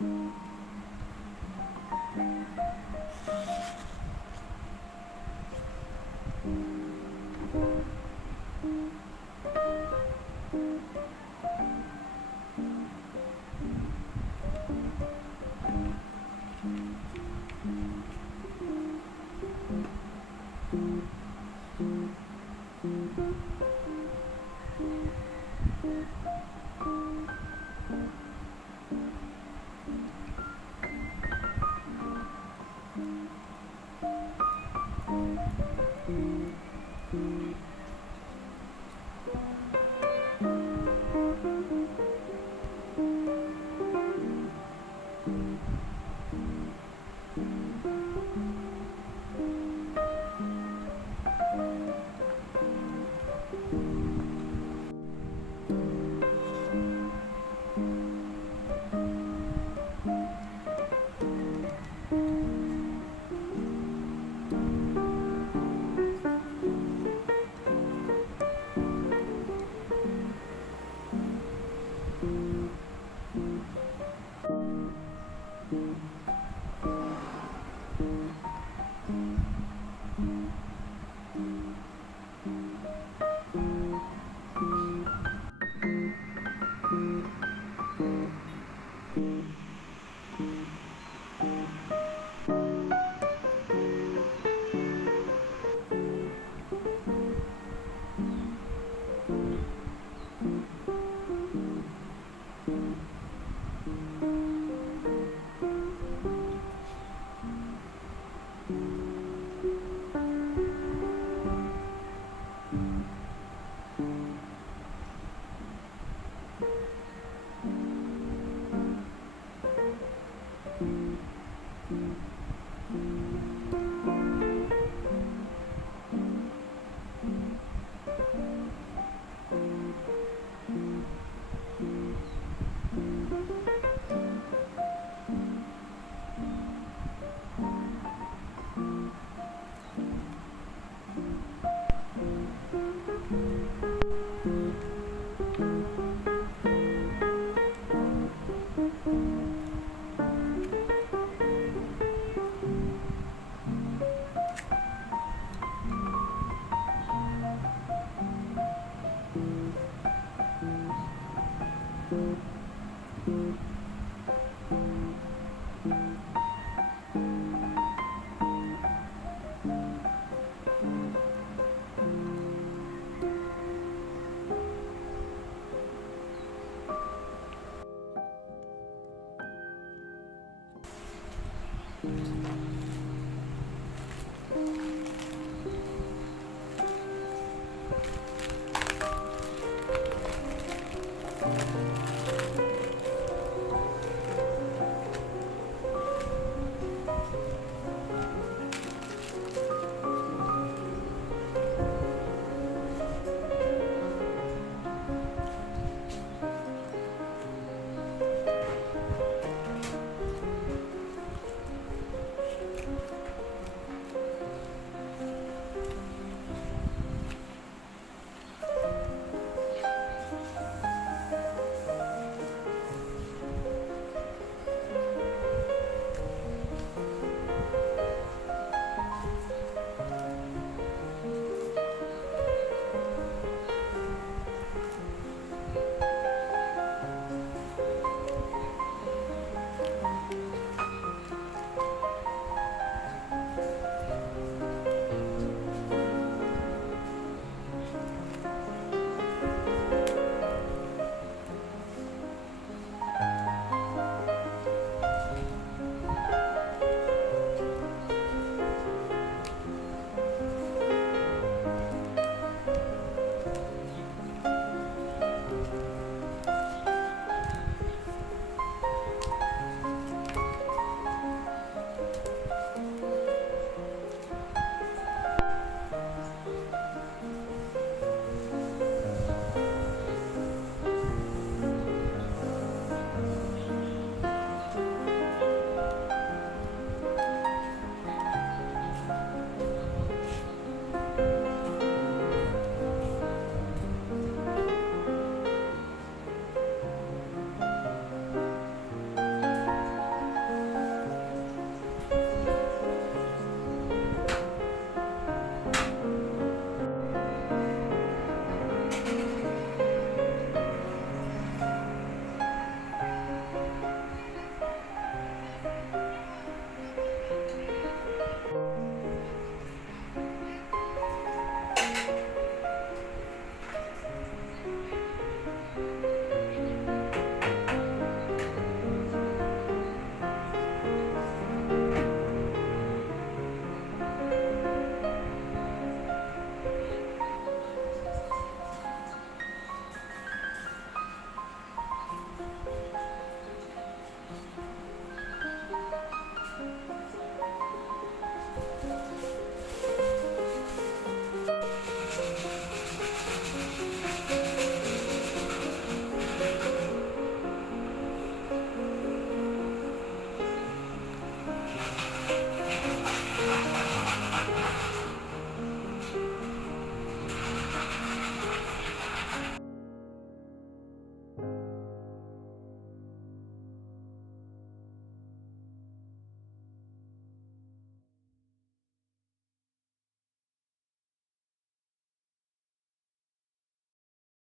うん。